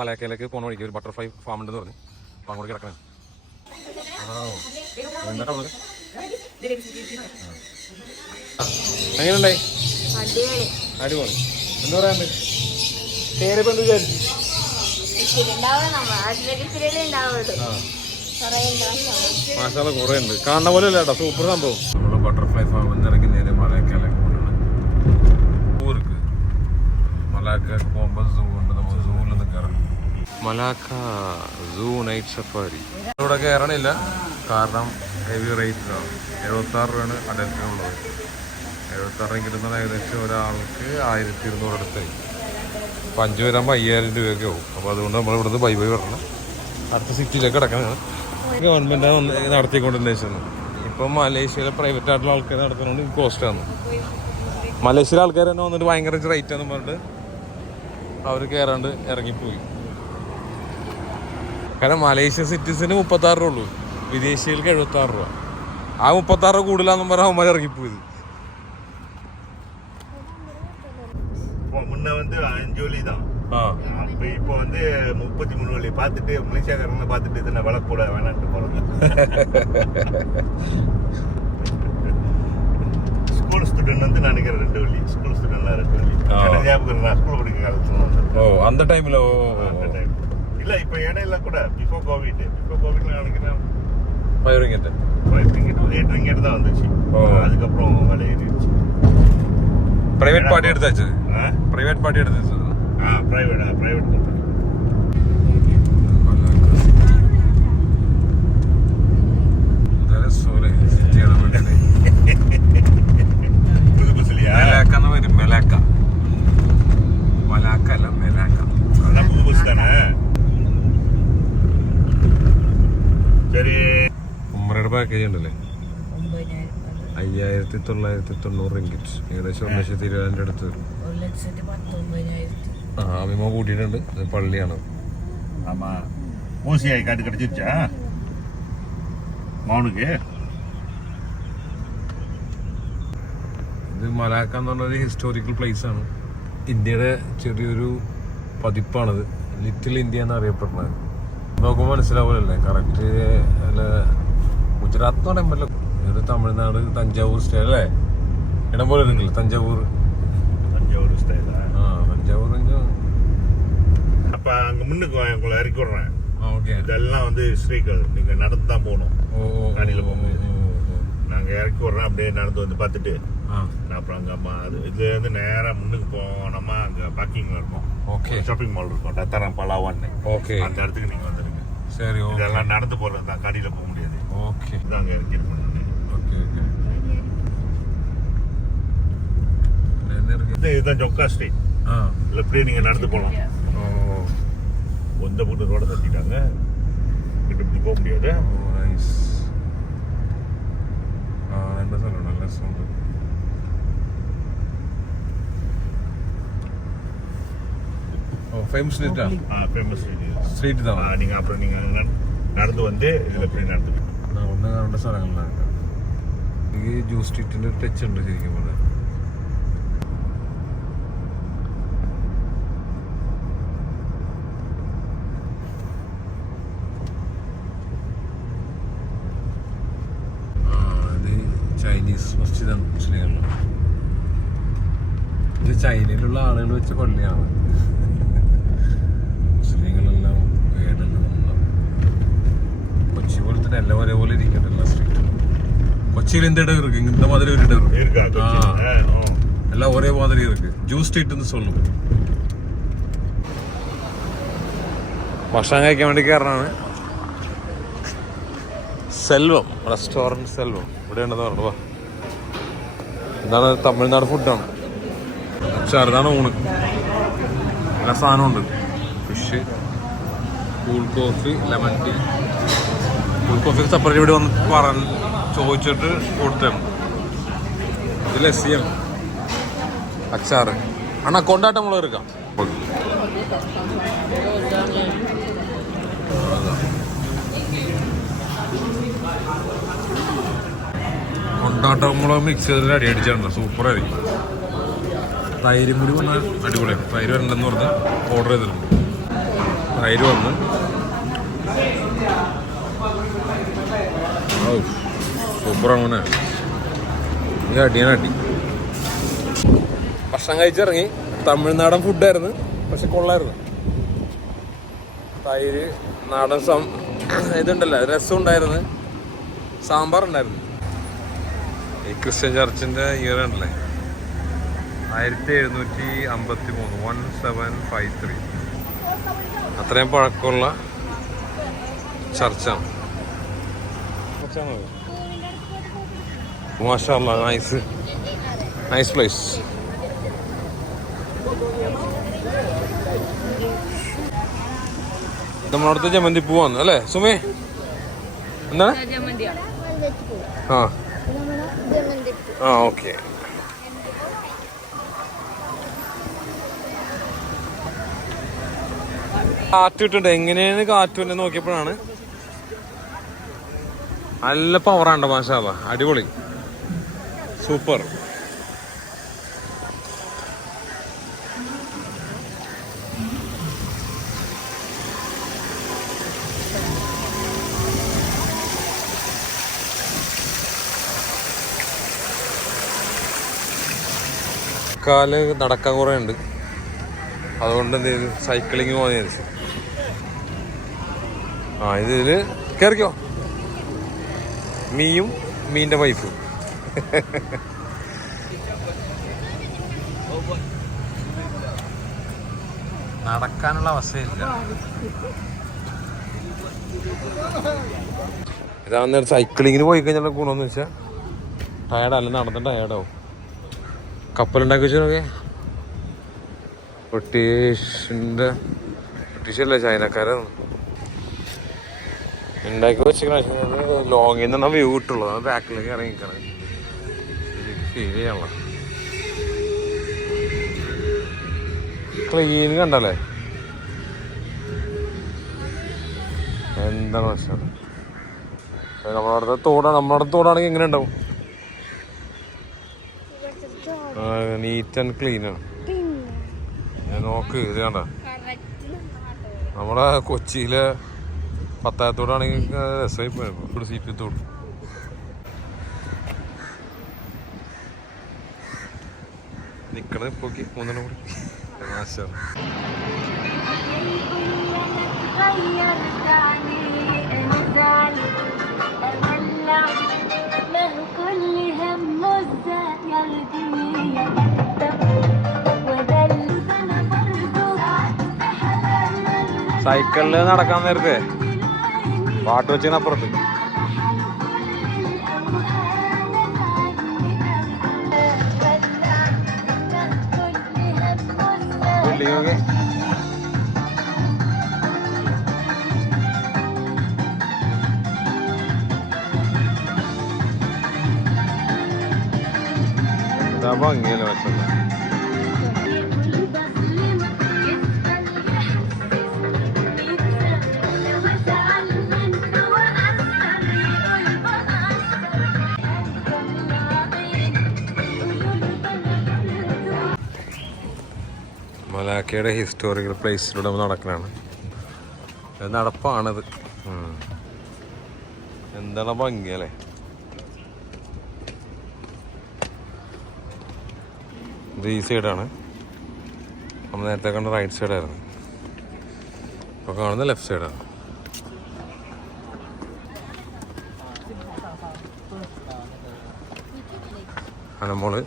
മലയാക്കയിലേക്ക് പോണ വഴിക്ക് ഒരു ബട്ടർഫ്ലൈ ഫാം ഉണ്ടെന്ന് പറഞ്ഞു. അപ്പോൾ അങ്ങോട്ട് കിടക്കണം. എങ്ങനെയുണ്ടായി? അടിപൊളി. എന്താ പറയാണ്ട് പേരിപ്പോ എന്ത് വിചാരിച്ചു? മാഷാള്ള കുറെ ഉണ്ട്. കാണുന്ന പോലെ അല്ല കേട്ടോ, സൂപ്പർ സംഭവം. നമ്മുടെ ബട്ടർഫ്ലൈ ഫാമിൽ ഇറങ്ങി നേരെ മലയാക്കയിലേക്ക് പോകണം. ഊർക്ക് മലയാക്കയിലേക്ക് പോകുമ്പോൾ സൂ ഉണ്ട്. നമ്മൾ സൂവിൽ നിന്ന് കയറണം. മലാക്ക സൂ നൈറ്റ് സഫാരി. ഇവിടെ കയറണില്ല, കാരണം ഹെവി റേറ്റിലാണ്. 76 രൂപയാണ് അഡൽറ്റിനുള്ളത്. 76 കിട്ടുന്നത് ഏകദേശം ഒരാൾക്ക് 1200 അടുത്തായി. അപ്പോൾ 5 പേരാകുമ്പോൾ 5000 രൂപയൊക്കെ ആവും. അപ്പോൾ അതുകൊണ്ട് നമ്മൾ ഇവിടുന്ന് ബൈ വരണം. അടുത്ത സിറ്റിയിലേക്ക് കിടക്കണം. ഗവൺമെൻറ്റാണ് നടത്തിക്കൊണ്ടിരുന്നത്. ഇപ്പം മലേഷ്യയിലെ പ്രൈവറ്റ് ആയിട്ടുള്ള ആൾക്കാർ നടത്തുന്നതുകൊണ്ട് കോസ്റ്റാണ്. മലേഷ്യയിലെ ആൾക്കാർ തന്നെ വന്നിട്ട് ഭയങ്കര റേറ്റാന്ന് പറഞ്ഞിട്ട് അവർ കയറാണ്ട് ഇറങ്ങിപ്പോയി. കാരണം മലേഷ്യ സിറ്റിസിന് 36 രൂപ ഉള്ളൂ, വിദേശികൾക്ക് 76 രൂപ. ആ 36 രൂപ കൂടുതലാന്നും പറഞ്ഞാൽ അവന്മാർ ഇറങ്ങിപ്പോയത്. முன்ன வந்து 5 வழி தான். இப்போ வந்து 33 வழி பார்த்துட்டு மலேசியாக்காரங்களை பார்த்துட்டு இத்தனை விலை கூட வேணான்ட்டு போறது. ஸ்கூல் ஸ்டூடெண்ட் வந்து நினைக்கிறேன் 2 வழி. ஸ்கூல் ஸ்டூடெண்ட்லாம் 2 வழி. ஞாபகம் நான் ஸ்கூல் படிக்கிற காலத்துல அந்த டைம்ல இல்ல இப்ப இடையில கூட பிஃபோர் கோவிட் நினைக்கிறேன் 5 ringgit 8 ringgit தான் வந்துச்சு. அதுக்கப்புறம் விலை ஏறிடுச்சு. பிரைவேட் பார்ட்டி எடுத்தாச்சு. பிரைவேட் பார்ட்டி எடுத்தாச்சு. Private company. புது புதுலியா മെലാക്കാന്ന് വരും. മെലാക്ക മലാക്ക അല്ല മെലാക്ക. நல்லா புது புதுசு தானே. ശരി. ഉമ്മറയുടെ പാക്കേജ് ഉണ്ടല്ലേ, 5990 റിംഗിറ്റ്, ഏകദേശം 1,20,000 അടുത്ത് വരും. അഭിമോ കൂട്ടിയിട്ടുണ്ട്. പള്ളിയാണ്. ஆமா ஊசியாய் காட்டு கிடைச்சிருச்சா மௌனுக்கு? ഇത് മലാക്ക എന്ന് പറഞ്ഞൊരു ഹിസ്റ്റോറിക്കൽ പ്ലേസ് ആണ്. ഇന്ത്യയുടെ ചെറിയൊരു പതിപ്പാണിത്. ലിറ്റിൽ ഇന്ത്യ എന്നറിയപ്പെടുന്നത്. നോക്കുമ്പോൾ മനസ്സിലാവില്ലല്ലേ കറക്റ്റ്. അല്ല, ഗുജറാത്ത് എന്ന് പറയുമ്പോൾ ഇത് തമിഴ്നാട് തഞ്ചാവൂർ സ്റ്റൈൽ അല്ലേ? ഇടം പോലെ ഇരിക്കില്ല തഞ്ചാവൂർ ஸ்டைலா? தஞ்சாவூர். அப்ப அங்க முன்னுக்கு உங்களை இறக்கி விடுறேன். ஓகே. இதெல்லாம் வந்து ஸ்ரீகள், நீங்க நடந்து தான் போகணும். காணியில போக முடியாது. நாங்க இறக்கி விடுறோம், அப்படியே நடந்து வந்து பார்த்துட்டு நான் அப்புறம் அங்க அம்மா அது இதுல இருந்து நேரா முன்னுக்கு போனோமா அங்க பார்க்கிங்ல இருக்கும். ஓகே. ஷாப்பிங் மால் இருக்கும், டத்தரம் பலாவான்னு. ஓகே. அந்த இடத்துக்கு நீங்க வந்துருங்க. சரி. ஓகே. இதெல்லாம் நடந்து போறது தான், காணியில போக முடியாது. ஓகே. இதான் அங்க இறக்கி இருக்கணும். Okay okay. இதுதான் ஜொக்கா ஸ்ட்ரீட். இல்லை இப்படியே நீங்கள் நடந்து போகலாம். ஒந்த போட்டு ரோட தட்டிட்டாங்க, கிட்ட இப்படி போக முடியாது. என்ன சொல்லணும், நல்ல சவுண்ட். ஃபேமஸ் ஸ்ட்ரீட்டா? ஃபேமஸ் ஸ்ட்ரீட் தான். நீங்கள் அப்புறம் நீங்கள் നടന്നു വന്ന് ഇതിൽ எப்படி നടന്നു ഒന്ന് കാണേണ്ട സ്ഥലങ്ങളിലാണ്. ഈ ജൂ സ്ട്രീറ്റിൻ്റെ ടച്ച് ഉണ്ട് ശരിക്കും പോലെ. ചൈനീസ് മസ്ജിദാണ്, മുസ്ലിങ്ങളുടെ. ഇത് ചൈനയിലുള്ള ആളുകൾ വെച്ച പള്ളിയാണ്. മുസ്ലിങ്ങളെല്ലാം വേടല്ലോ. കൊച്ചി പോലെ തന്നെ എല്ലാം ഒരേപോലെ ഇരിക്കണ്ടല്ലോ സ്ട്രീറ്റ്. കൊച്ചിയിൽ എന്ത് ഇടം ഇருக்கு? இந்த மாதிரி ஒரு இடம் இருக்கு. எல்லாம் ஒரே மாதிரி இருக்கு. ஜூ ஸ்ட்ரீட்னு சொல்லும். ഭക്ഷണം കഴിക്കാൻ വേണ്ടി കയറാനാണ്. സെൽവം റെസ്റ്റോറൻറ്റ് സെൽവം ഇവിടെ ഉണ്ടെന്ന് പറഞ്ഞു. ഇതാണ് തമിഴ്നാട് ഫുഡാണ്. ചെറുതാണ് ഊണ്. എല്ലാ സാധനമുണ്ട്. Fish, cool coffee, lemon tea. Cool കോഫിക്ക് സെപ്പറേറ്റ് ഇവിടെ വന്ന് ചോദിച്ചിട്ട് കൊടുത്താണ്. ഇത് ലസ്സിയാണ്. അച്ചാറ് അണ്ണാ കൊണ്ടാട്ടം മുളക് എടുക്കാം. കൊണ്ടാട്ടമുളക് മിക്സ് ചെയ്തിട്ട് അടി അടിച്ചിട്ടുണ്ട്. സൂപ്പറായിരിക്കും. തൈരും കൂടി വന്നാൽ അടിപൊളിയാണ്. തൈര് വരണ്ടെന്ന് പറഞ്ഞ് ഓർഡർ ചെയ്തിട്ടുണ്ട്. തൈര് വന്ന് സൂപ്പർ. അങ്ങനെ ഈ അടിയാനടി. ഭക്ഷണം കഴിച്ചിറങ്ങി. തമിഴ്നാടൻ ഫുഡായിരുന്നു, പക്ഷെ കൊള്ളായിരുന്നു. തൈര്, നാടൻ ഇതുണ്ടല്ലോ, രസം ഉണ്ടായിരുന്നു, സാമ്പാർ ഉണ്ടായിരുന്നു. ഈ ക്രിസ്ത്യൻ ചർച്ചിൻ്റെ ഇയർ ഉണ്ടല്ലേ, 1753, 1753. അത്രയും പഴക്കമുള്ള ചർച്ചാണ്. മാഷാ അല്ലാഹ്, നൈസ് പ്ലേസ്. നമ്മളടുത്ത് ജമന്തി പൂവാന്ന് അല്ലേ സുമേ? എന്താണ്? ആ ഓക്കെ. കാറ്റിട്ടുണ്ട്. എങ്ങനെയാണ് കാറ്റ് നോക്കിയപ്പോഴാണ് നല്ല പവറാണ്ട്. മാഷാ അല്ലാഹ്, അടിപൊളി, സൂപ്പർ. കാല് നടക്കാൻ കുറേ ഉണ്ട്, അതുകൊണ്ട് എന്ത് ചെയ്തു, സൈക്ലിങ് പോകാൻ വിചാരിച്ചു. ഇതിൽ കയറിക്കോ, മീയും മീൻ്റെ വൈഫും. നടക്കാനുള്ള അവസ്ഥയില്ല. ഇതാണ് സൈക്ലിങ്ങിന് പോയി കഴിഞ്ഞാൽ ഗുണമെന്ന് വെച്ചാൽ ടയർഡല്ല, നടന്നിട്ട് ടയർഡാവും. കപ്പലുണ്ടാക്കി വെച്ചോക്കെ ബ്രിട്ടീഷല്ല, ചൈനക്കാരാണ് ഉണ്ടാക്കി വെച്ചിരിക്കണ. ലോങ്ങിൽ നിന്നാണ് വ്യൂ കിട്ടുള്ളൂ. അത് ബാക്കിലേക്ക് ഇറങ്ങിക്കണം, ഫീൽ ചെയ്യാനുള്ള. ക്ലീൻ കണ്ടല്ലേ, എന്താണ് പ്രശ്നം. നമ്മളടുത്ത തോടാണെങ്കിൽ എങ്ങനെ ഉണ്ടാവും? നീറ്റ് ആൻഡ് ക്ലീൻ ആണ്. നോക്ക്, ഇത് കണ്ട, നമ്മുടെ കൊച്ചിയിലെ പത്തായത്തോടാണെങ്കിൽ രസമായി പോയപ്പോൾ സീറ്റ് തോട്. നിക്കണ ഇപ്പൊക്കെ 3 കൂടി നാശം. സൈക്കിളില് നടക്കാൻ നേരത്തെ പാട്ട് വെച്ചതിനപ്പുറത്ത് എന്താ ഭംഗിയല്ലേ വെച്ചത്. മലാക്കയുടെ ഹിസ്റ്റോറിക്കൽ പ്ലേസിലൂടെ നമ്മൾ നടക്കലാണ്. നടപ്പാണിത്. എന്താണ് ഭംഗിയല്ലേ. ഇത് ഈ സൈഡാണ്, നമ്മൾ നേരത്തെ കണ്ട റൈറ്റ് സൈഡായിരുന്നു. ഇപ്പോൾ കാണുന്ന ലെഫ്റ്റ് സൈഡാണ്. നമ്മള്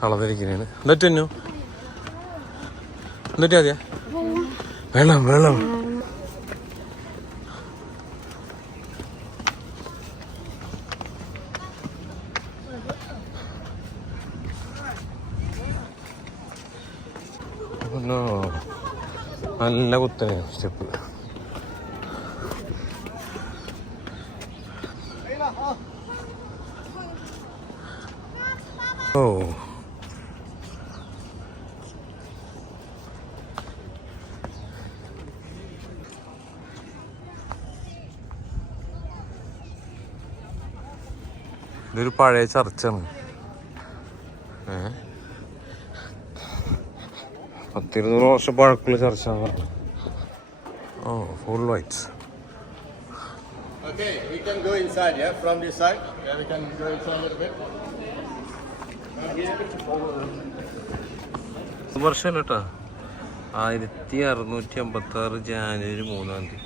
തളർന്നിരിക്കുന്നതാണ്. എന്നിട്ടെന്നു എന്നിട്ട് മതിയാ, വെള്ളം നല്ല കുത്തനെ സ്റ്റെപ്പ്. ഓ ഇതൊരു പഴയ ചർച്ചാണ്. 100-200 വർഷം പഴക്കമുള്ള ചർച്ചാണ് പറഞ്ഞത്. Oh, full white. Okay, we can go inside, yeah, from this side. Yeah, we can go inside a little bit. വർഷം കേട്ടോ 1656 ജാനുവരി 3-ാം തീയതി.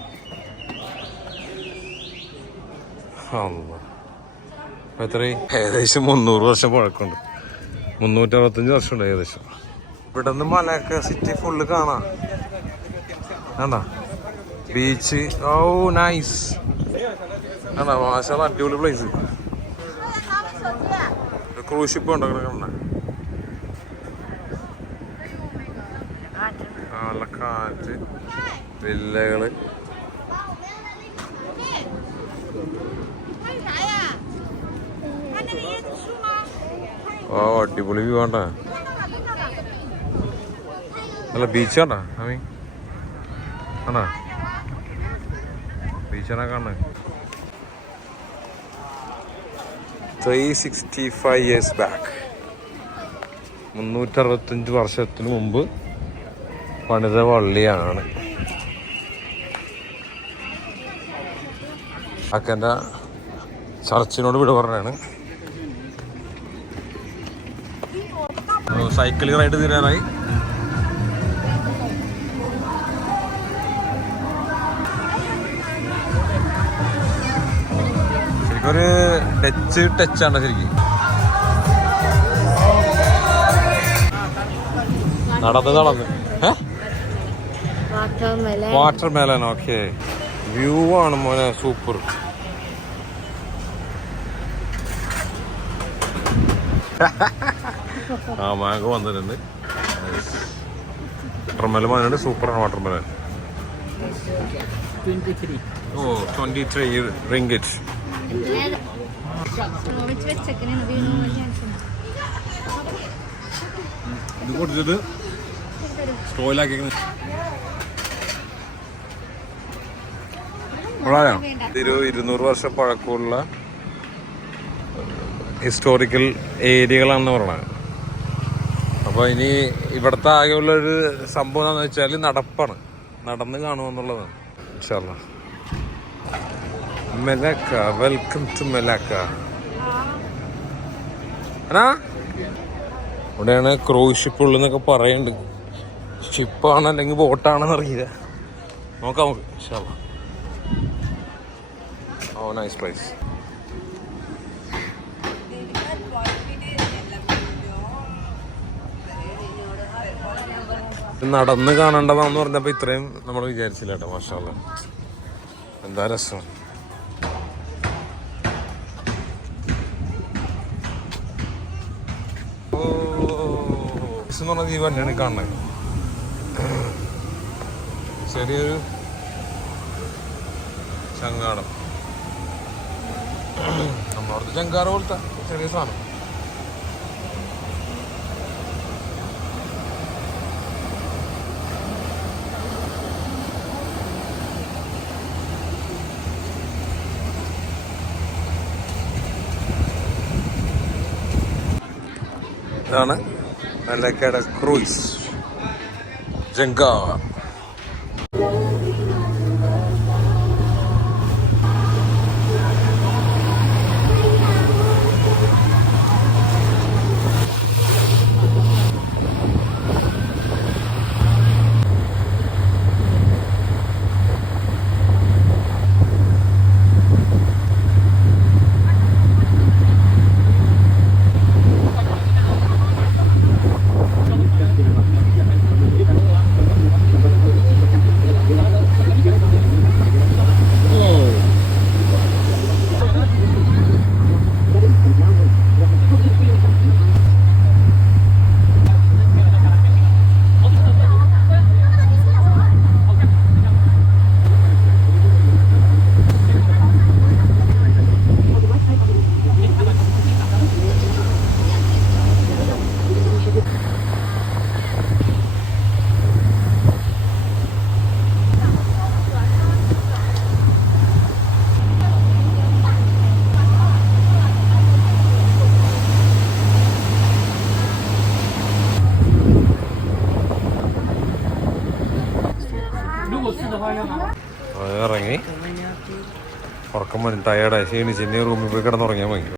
എത്രയും ഏകദേശം 300 വർഷം പഴക്കമുണ്ട്. 365 വർഷമുണ്ട് ഏകദേശം. ഇവിടെ നിന്ന് മലക്ക സിറ്റി ഫുള്ള് കാണാം. ആണ്ടാ ബീച്ച്. ഓ നൈസ്. ആണ്ടാ മാഷാ അടിപൊളി പ്ലേസ്. ക്രൂസ് ഷിപ്പ് ഉണ്ടോ കിടക്കണ്ട. നല്ല കാറ്റ്, വില്ലകള്. ഓ അടിപൊളി വ്യൂ വേണ്ട. നല്ല ബീച്ച് വേണ്ട അമീ. ആണോ ബീച്ചാണോ കാണുന്നത്? 365 years ബാക്ക്, 365 വർഷത്തിന് മുമ്പ് പണിത പള്ളിയാണ്. അക്കൻ്റെ ചർച്ചിനോട് വിട പറഞ്ഞാണ്. സൈക്കിൾ റൈഡ് തീരാറായി. ശരിക്കും ഒരു ടച്ചാണ് ശരിക്കും. നടന്ന് വാട്ടർ മെലൻ. ഓക്കെ, വ്യൂ ആണ് മോനെ സൂപ്പർ. ആ മാംഗോ വന്നിട്ടുണ്ട്. വാട്ടർമെലൻ വന്നിട്ടുണ്ട്. സൂപ്പറാണ് വാട്ടർമെലൻ. ഓ 23 റിംഗിറ്റ്. ഇത് കൊടുത്തിട്ട് സ്റ്റോയിലാക്കി. ഒരു 200 വർഷം പഴക്കമുള്ള ഹിസ്റ്റോറിക്കൽ ഏരിയകളാണെന്ന് പറയണത്. അപ്പോൾ ഇനി ഇവിടുത്തെ ആകെയുള്ളൊരു സംഭവം എന്താണെന്ന് വെച്ചാൽ നടപ്പാണ്. നടന്ന് കാണുമെന്നുള്ളതാണ്. ഇൻഷാ അല്ലാഹ്. മെലക്ക, വെൽക്കം ടു മെലക്ക. അനാ ഇവിടെയാണ് ക്രൂസ് ഷിപ്പ് ഉള്ളതെന്നൊക്കെ പറയുന്നുണ്ട്. ഷിപ്പാണ് അല്ലെങ്കിൽ ബോട്ടാണെന്ന് അറിയില്ല. നോക്കാം നമുക്ക് ഇൻഷാ അല്ലാഹ്. ഓ നൈസ് പ്ലേസ്. നടന്ന് കാണേണ്ടതാന്ന് പറഞ്ഞപ്പോൾ ഇത്രയും നമ്മൾ വിചാരിച്ചില്ല കേട്ടോ. മാഷാ അല്ലാഹ്, എന്താ രസം. എന്ന് പറഞ്ഞ ജീവൻ തന്നെയാണ് കാണുന്നത്. ചെറിയൊരു ചങ്ങാടം, നമ്മളവിടുത്തെ ചങ്കാറ പോലത്തെ ചെറിയ സാധനം. ഇതാണ് മെലക്കയുടെ ക്രൂയിസ് ജങ്കാർ. ഇറങ്ങി ഉറക്കം വരും, ടയേർഡായി ക്ഷീണിച്ച് ഇനി റൂമിൽ പോയി കിടന്നുറങ്ങിയാൽ മതി.